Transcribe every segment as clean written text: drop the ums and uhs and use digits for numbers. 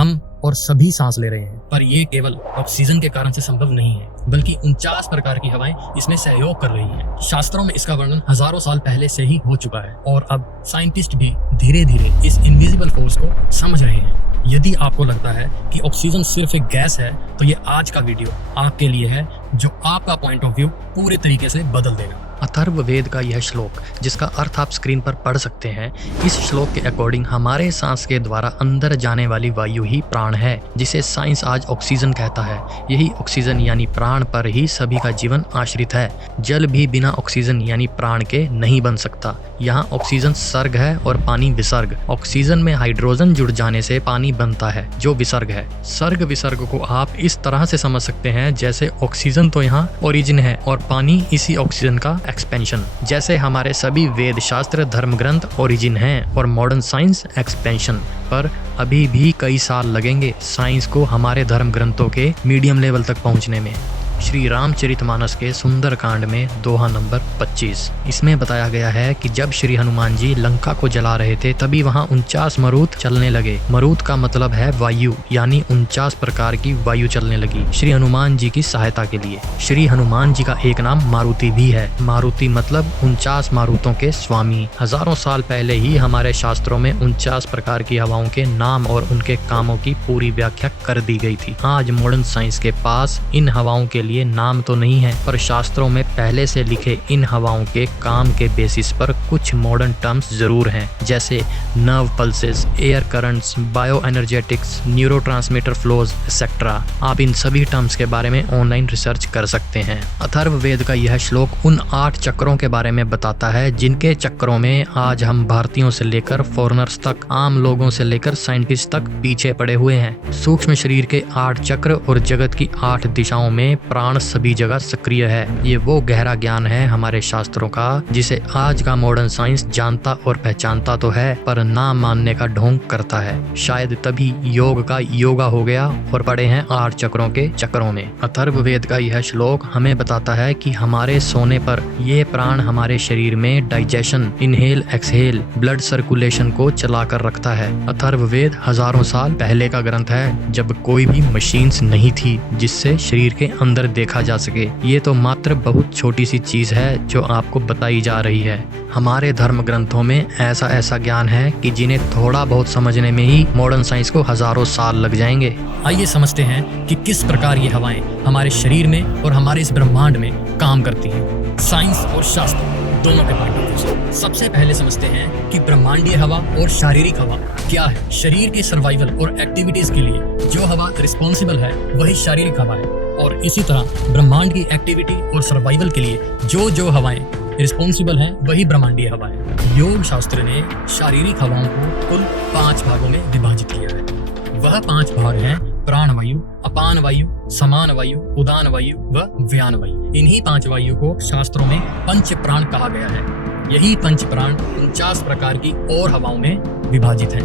हम और सभी सांस ले रहे हैं, पर ये केवल ऑक्सीजन के कारण से संभव नहीं है, बल्कि 49 प्रकार की हवाएं इसमें सहयोग कर रही हैं। शास्त्रों में इसका वर्णन हजारों साल पहले से ही हो चुका है और अब साइंटिस्ट भी धीरे धीरे इस इनविजिबल फोर्स को समझ रहे हैं। यदि आपको लगता है कि ऑक्सीजन सिर्फ एक गैस है, तो ये आज का वीडियो आपके लिए है, जो आपका पॉइंट ऑफ व्यू पूरे तरीके से बदल देगा। अथर्ववेद का यह श्लोक, जिसका अर्थ आप स्क्रीन पर पढ़ सकते हैं, इस श्लोक के अकॉर्डिंग हमारे सांस के द्वारा अंदर जाने वाली वायु ही प्राण है, जिसे साइंस आज ऑक्सीजन कहता है। यही ऑक्सीजन यानी प्राण पर ही सभी का जीवन आश्रित है। जल भी बिना ऑक्सीजन यानी प्राण के नहीं बन सकता। यहाँ ऑक्सीजन सर्ग है और पानी विसर्ग। ऑक्सीजन में हाइड्रोजन जुड़ जाने से पानी बनता है, जो विसर्ग है। सर्ग विसर्ग को आप इस तरह से समझ सकते हैं, जैसे ऑक्सीजन तो यहाँ ओरिजिन है और पानी इसी ऑक्सीजन का एक्सपेंशन। जैसे हमारे सभी वेद शास्त्र धर्म ग्रंथ ओरिजिन हैं और मॉडर्न साइंस एक्सपेंशन, पर अभी भी कई साल लगेंगे साइंस को हमारे धर्म ग्रंथों के मीडियम लेवल तक पहुंचने में। श्री रामचरितमानस के सुंदरकांड में दोहा नंबर 25 इसमें बताया गया है कि जब श्री हनुमान जी लंका को जला रहे थे, तभी वहां 49 मरुत चलने लगे। मरुत का मतलब है वायु, यानी 49 प्रकार की वायु चलने लगी श्री हनुमान जी की सहायता के लिए। श्री हनुमान जी का एक नाम मारुति भी है। मारुति मतलब 49 मारुतों के स्वामी। हजारों साल पहले ही हमारे शास्त्रों में 49 प्रकार की हवाओं के नाम और उनके कामों की पूरी व्याख्या कर दी गई थी। आज मॉडर्न साइंस के पास इन हवाओं के लिए नाम तो नहीं है, पर शास्त्रों में पहले से लिखे इन हवाओं के काम के बेसिस पर कुछ मॉडर्न टर्म्स जरूर हैं, जैसे nerve pulses, air currents, bio energetics, neurotransmitter flows etcetera. आप इन सभी टर्म्स के बारे में ऑनलाइन रिसर्च कर सकते हैं। अथर्ववेद का यह श्लोक उन 8 चक्रों के बारे में बताता है, जिनके चक्रों में आज हम भारतीयों से लेकर फॉरेनर्स तक, आम लोगों से लेकर साइंटिस्ट तक पीछे पड़े हुए हैं। सूक्ष्म शरीर के 8 चक्र और जगत की 8 दिशाओं में प्राण सभी जगह सक्रिय है। ये वो गहरा ज्ञान है हमारे शास्त्रों का, जिसे आज का मॉडर्न साइंस जानता और पहचानता तो है, पर ना मानने का ढोंग करता है। शायद तभी योग का योगा हो गया और पड़े हैं 8 चक्रों के चक्रों में। अथर्ववेद का यह श्लोक हमें बताता है कि हमारे सोने पर ये प्राण हमारे शरीर में digestion, inhale exhale, blood circulation को चला कर रखता है। अथर्ववेद हजारों साल पहले का ग्रंथ है, जब कोई भी मशीन्स नहीं थी जिससे शरीर के अंदर देखा जा सके। ये तो मात्र बहुत छोटी सी चीज है जो आपको बताई जा रही है। हमारे धर्म ग्रंथों में ऐसा ऐसा ज्ञान है कि जिन्हें थोड़ा बहुत समझने में ही मॉडर्न साइंस को हजारों साल लग जाएंगे। आइए समझते हैं कि किस प्रकार ये हवाएं हमारे शरीर में और हमारे इस ब्रह्मांड में काम करती हैं, साइंस और शास्त्र दोनों के पॉइंट ऑफ व्यू से। सबसे पहले समझते हैं कि ब्रह्मांडीय हवा और शारीरिक हवा क्या है। शरीर के सर्वाइवल और एक्टिविटीज के लिए जो हवा रिस्पॉन्सिबल है, वही शारीरिक हवा है, और इसी तरह ब्रह्मांड की एक्टिविटी और सर्वाइवल के लिए जो हवाएं रिस्पॉन्सिबल हैं, वही ब्रह्मांडीय हवा है। योग शास्त्र ने शारीरिक हवाओं को कुल 5 भागों में विभाजित किया है। वह 5 भाग हैं प्राण वायु, अपान वायु, समान वायु, उदान वायु व व्यान वायु। इन्हीं 5 वायु को शास्त्रों में पंच प्राण कहा गया है। यही पंच प्राण 49 प्रकार की और हवाओं में विभाजित हैं।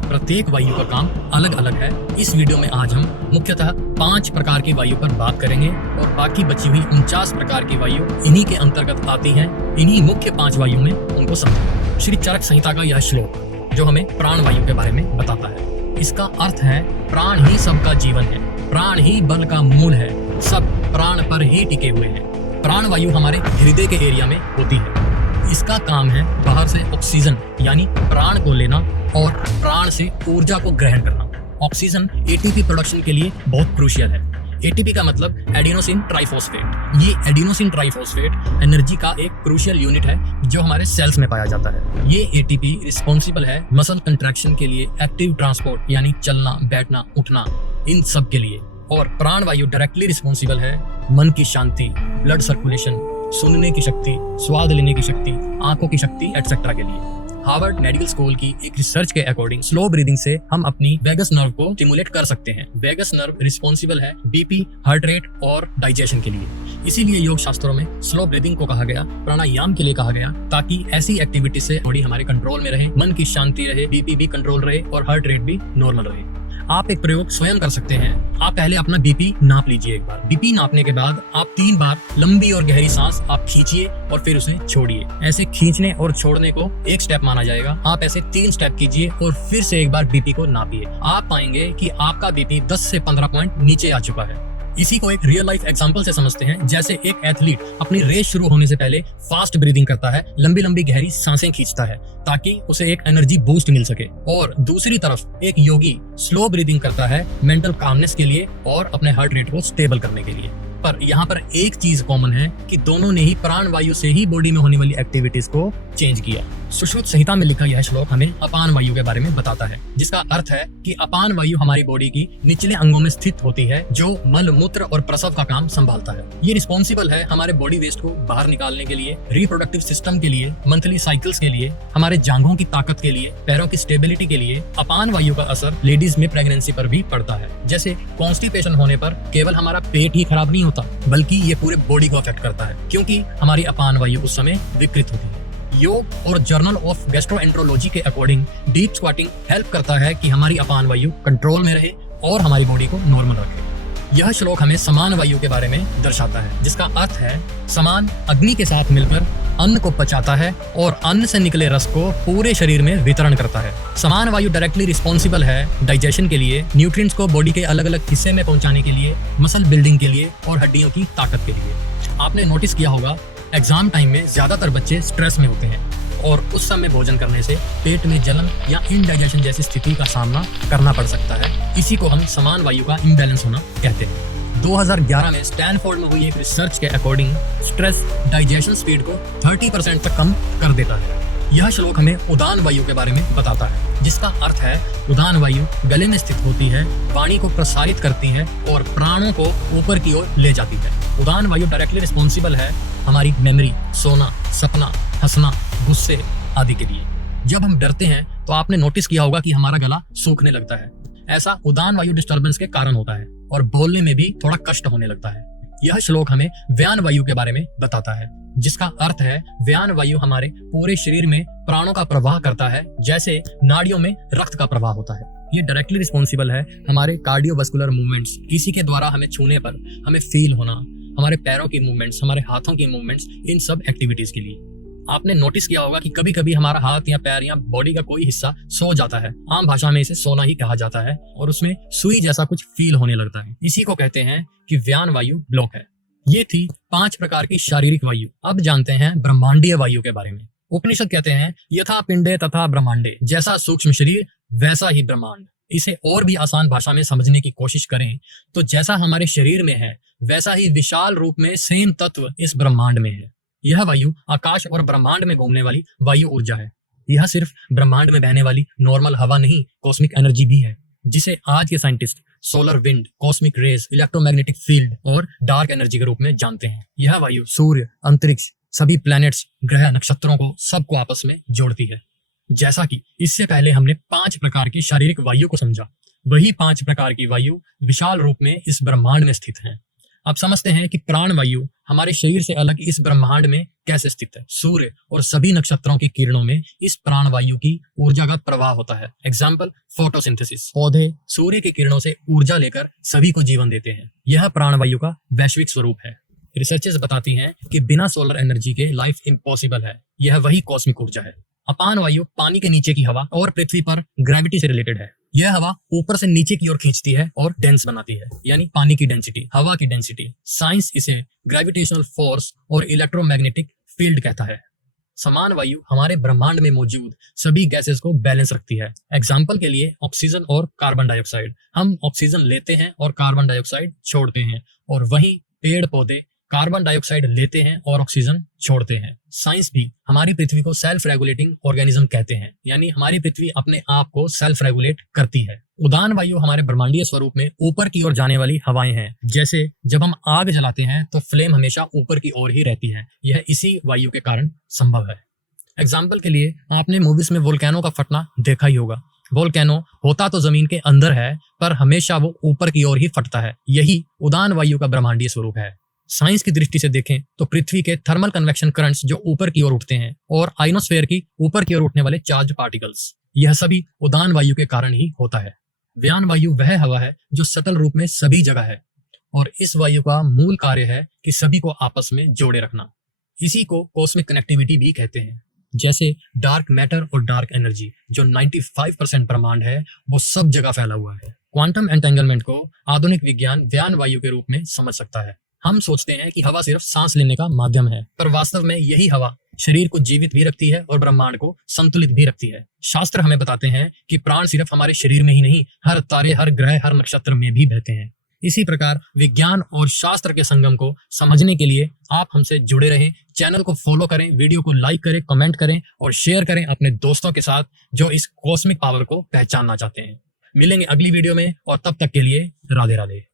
प्रत्येक वायु का काम अलग अलग है। इस वीडियो में आज हम मुख्यतः 5 प्रकार की वायु पर बात करेंगे और बाकी बची हुई 49 प्रकार की वायु इन्हीं के अंतर्गत आती हैं। इन्हीं मुख्य 5 वायु में उनको समझें। श्री चरक संहिता का यह श्लोक जो हमें प्राण वायु के बारे में बताता है, इसका अर्थ है प्राण ही सबका जीवन है, प्राण ही बल का मूल है, सब प्राण पर ही टिके हुए हैं। प्राण वायु हमारे हृदय के एरिया में होती है। इसका काम है बाहर से ऑक्सीजन यानी प्राण को लेना और प्राण से ऊर्जा को ग्रहण करना। ऑक्सीजन एटीपी प्रोडक्शन के लिए बहुत क्रूशियल है। एटीपी का मतलब एडिनोसिन ट्राइफॉस्फेट। ये एडिनोसिन ट्राइफॉस्फेट एनर्जी का एक क्रूशियल यूनिट है जो हमारे सेल्स में पाया जाता है। ये एटीपी रिस्पॉन्सिबल है मसल कंट्रैक्शन के लिए, एक्टिव ट्रांसपोर्ट यानी चलना, बैठना, उठना, इन सब के लिए। और प्राण वायु डायरेक्टली रिस्पॉन्सिबल है मन की शांति, ब्लड सर्कुलेशन, सुनने की शक्ति, स्वाद लेने की शक्ति, आंखों की शक्ति एटसेट्रा के लिए। हार्वर्ड मेडिकल स्कूल की एक रिसर्च के अकॉर्डिंग स्लो ब्रीदिंग से हम अपनी वेगस नर्व को स्टिमुलेट कर सकते हैं। वेगस नर्व रिस्पॉन्सिबल है बीपी, हार्ट रेट और डाइजेशन के लिए। इसीलिए योग शास्त्रों में स्लो ब्रीदिंग को कहा गया, प्राणायाम के लिए कहा गया, ताकि ऐसी एक्टिविटी से बॉडी हमारे कंट्रोल में रहे, मन की शांति रहे, बीपी भी कंट्रोल रहे और हार्ट रेट भी नॉर्मल रहे। आप एक प्रयोग स्वयं कर सकते हैं। आप पहले अपना बीपी नाप लीजिए एक बार। बीपी नापने के बाद आप 3 बार लंबी और गहरी सांस आप खींचिए और फिर उसे छोड़िए। ऐसे खींचने और छोड़ने को एक स्टेप माना जाएगा। आप ऐसे 3 स्टेप कीजिए और फिर से एक बार बीपी को नापिए। आप पाएंगे कि आपका बीपी 10 से 15 पॉइंट नीचे आ चुका है। इसी को एक रियल लाइफ एग्जांपल से समझते हैं। जैसे एक एथलीट अपनी रेस शुरू होने से पहले फास्ट ब्रीदिंग करता है, लंबी लंबी गहरी सांसें खींचता है ताकि उसे एक एनर्जी बूस्ट मिल सके, और दूसरी तरफ एक योगी स्लो ब्रीदिंग करता है मेंटल कामनेस के लिए और अपने हार्ट रेट को स्टेबल करने के लिए। पर यहाँ पर एक चीज कॉमन है कि दोनों ने ही प्राण वायु से ही बॉडी में होने वाली एक्टिविटीज को चेंज किया। सुश्रुत संहिता में लिखा यह श्लोक हमें अपान वायु के बारे में बताता है, जिसका अर्थ है कि अपान वायु हमारी बॉडी की निचले अंगों में स्थित होती है, जो मल मूत्र और प्रसव का काम संभालता है। ये रिस्पॉन्सिबल है हमारे बॉडी वेस्ट को बाहर निकालने के लिए, रिप्रोडक्टिव सिस्टम के लिए, मंथली साइकिल्स के लिए, हमारे जांघों की ताकत के लिए, पैरों की स्टेबिलिटी के लिए। अपान वायु का असर लेडीज में प्रेगनेंसी पर भी पड़ता है। जैसे कॉन्स्टिपेशन होने पर केवल हमारा पेट ही खराब नहीं होता, बल्कि ये पूरे बॉडी को अफेक्ट करता है, क्योंकि हमारी अपान वायु उस समय विकृत होती है। योग और जर्नल ऑफ गैस्ट्रोएंट्रोलॉजी के अकॉर्डिंग डीप स्क्वाटिंग हेल्प करता है कि हमारी अपान वायु कंट्रोल में रहे और हमारी बॉडी को नॉर्मल रखे। यह श्लोक हमें समान वायु के बारे में दर्शाता है, जिसका अर्थ है समान अग्नि के साथ मिलकर अन्न को पचाता है और अन्न से निकले रस को पूरे शरीर में वितरण करता है। समान वायु डायरेक्टली रिस्पॉन्सिबल है डाइजेशन के लिए, न्यूट्रिएंट्स को बॉडी के अलग अलग हिस्से में पहुंचाने के लिए, मसल बिल्डिंग के लिए और हड्डियों की ताकत के लिए। आपने नोटिस किया होगा एग्जाम टाइम में ज्यादातर बच्चे स्ट्रेस में होते हैं और उस समय भोजन करने से पेट में जलन या इनडाइजेशन जैसी स्थिति का सामना करना पड़ सकता है। इसी को हम समान वायु का इम्बैलेंस होना कहते हैं। 2011 में स्टैनफोर्ड में हुई एक रिसर्च के अकॉर्डिंग स्ट्रेस डाइजेशन स्पीड को 30% तक कम कर देता है। यह श्लोक हमें उदान वायु के बारे में बताता है, जिसका अर्थ है उदान वायु गले में स्थित होती है, वाणी को प्रसारित करती है और प्राणों को ऊपर की ओर ले जाती है। उदान वायु डायरेक्टली रिस्पॉन्सिबल है हमारी मेमोरी, सोना, सपना, हंसना, गुस्से आदि के लिए। जब हम डरते हैं तो आपने नोटिस किया होगा कि हमारा गला सूखने लगता है। ऐसा उदान वायु डिस्टर्बेंस के कारण होता है और बोलने में भी थोड़ा कष्ट होने लगता है। यह श्लोक हमें व्यान वायु के बारे में बताता है, जिसका अर्थ है व्यान वायु हमारे पूरे शरीर में प्राणों का प्रवाह करता है, जैसे नाड़ियों में रक्त का प्रवाह होता है। ये डायरेक्टली रिस्पॉन्सिबल है हमारे कार्डियोवास्कुलर मूवमेंट्स, किसी के द्वारा हमें छूने पर हमें फील होना, हमारे पैरों की मूवमेंट्स, हमारे हाथों की मूवमेंट्स, इन सब एक्टिविटीज के लिए। आपने नोटिस किया होगा कि कभी कभी हमारा हाथ या पैर या बॉडी का कोई हिस्सा सो जाता है। आम भाषा में इसे सोना ही कहा जाता है और उसमें सुई जैसा कुछ फील होने लगता है। इसी को कहते हैं कि व्यान वायु ब्लॉक है। ये थी 5 प्रकार की शारीरिक वायु। अब जानते हैं ब्रह्मांडीय वायु के बारे में। उपनिषद कहते हैं यथा पिंडे तथा ब्रह्मांडे, जैसा सूक्ष्म शरीर वैसा ही ब्रह्मांड। इसे और भी आसान भाषा में समझने की कोशिश करें तो जैसा हमारे शरीर में है वैसा ही विशाल रूप में सेम तत्व इस ब्रह्मांड में है। यह वायु आकाश और ब्रह्मांड में घूमने वाली वायु ऊर्जा है। यह सिर्फ ब्रह्मांड में बहने वाली नॉर्मल हवा नहीं, कॉस्मिक एनर्जी भी है, जिसे आज के scientist solar wind, cosmic rays, electromagnetic field और डार्क एनर्जी के रूप में जानते हैं। यह वायु सूर्य, अंतरिक्ष, सभी प्लैनेट्स, ग्रह, नक्षत्रों को सबको आपस में जोड़ती है। जैसा कि इससे पहले हमने 5 प्रकार की शारीरिक वायु को समझा, वही 5 प्रकार की वायु विशाल रूप में इस ब्रह्मांड में स्थित हैं। अब समझते हैं कि प्राण वायु हमारे शरीर से अलग इस ब्रह्मांड में कैसे स्थित है। सूर्य और सभी नक्षत्रों की किरणों में इस प्राण वायु की ऊर्जा का प्रवाह होता है। Example photosynthesis. पौधे सूर्य की किरणों से ऊर्जा लेकर सभी को जीवन देते हैं। यह प्राण वायु का वैश्विक स्वरूप है। रिसर्चेस बताती हैं कि बिना सोलर एनर्जी के लाइफ इम्पॉसिबल है। यह वही कॉस्मिक ऊर्जा है। अपान वायु पानी के नीचे की हवा और पृथ्वी पर ग्रेविटी से रिलेटेड है। यह हवा ऊपर से नीचे की ओर खींचती है और डेंस बनाती है, यानी पानी की डेंसिटी, हवा की डेंसिटी। साइंस इसे ग्रेविटेशनल फोर्स और इलेक्ट्रोमैग्नेटिक फील्ड कहता है। समान वायु हमारे ब्रह्मांड में मौजूद सभी गैसेस को बैलेंस रखती है। एग्जाम्पल के लिए ऑक्सीजन और कार्बन डाइऑक्साइड। हम ऑक्सीजन लेते हैं और कार्बन डाइऑक्साइड छोड़ते हैं, और वहीं पेड़ पौधे कार्बन डाइऑक्साइड लेते हैं और ऑक्सीजन छोड़ते हैं। साइंस भी हमारी पृथ्वी को सेल्फ रेगुलेटिंग ऑर्गेनिज्म कहते हैं, यानी हमारी पृथ्वी अपने आप को सेल्फ रेगुलेट करती है। उदान वायु हमारे ब्रह्मांडीय स्वरूप में ऊपर की ओर जाने वाली हवाएं हैं। जैसे जब हम आग जलाते हैं तो फ्लेम हमेशा ऊपर की ओर ही रहती है। यह इसी वायु के कारण संभव है। एग्जाम्पल के लिए आपने मूवीज में वोल्केनो का फटना देखा ही होगा। वोल्केनो होता तो जमीन के अंदर है, पर हमेशा वो ऊपर की ओर ही फटता है। यही उदान वायु का ब्रह्मांडीय स्वरूप है। साइंस की दृष्टि से देखें तो पृथ्वी के थर्मल कन्वेक्शन करंट्स जो ऊपर की ओर उठते हैं, और आइनोस्फेयर की ऊपर की ओर उठने वाले चार्ज पार्टिकल्स, यह सभी उदान वायु के कारण ही होता है। व्यान वायु वह हवा है जो सतल रूप में सभी जगह है और इस वायु का मूल कार्य है कि सभी को आपस में जोड़े रखना। इसी को कॉस्मिक कनेक्टिविटी भी कहते हैं। जैसे डार्क मैटर और डार्क एनर्जी जो 95% ब्रह्मांड है वो सब जगह फैला हुआ है। क्वांटम एंटेंगलमेंट को आधुनिक विज्ञान व्यान वायु के रूप में समझ सकता है। हम सोचते हैं कि हवा सिर्फ सांस लेने का माध्यम है, पर वास्तव में यही हवा शरीर को जीवित भी रखती है और ब्रह्मांड को संतुलित भी रखती है। शास्त्र हमें बताते हैं कि प्राण सिर्फ हमारे शरीर में ही नहीं, हर तारे, हर ग्रह, हर नक्षत्र में भी बहते हैं। इसी प्रकार विज्ञान और शास्त्र के संगम को समझने के लिए आप हमसे जुड़े रहें। चैनल को फॉलो करें, वीडियो को लाइक करें, कमेंट करें और शेयर करें अपने दोस्तों के साथ जो इस कॉस्मिक पावर को पहचानना चाहते हैं। मिलेंगे अगली वीडियो में और तब तक के लिए राधे राधे।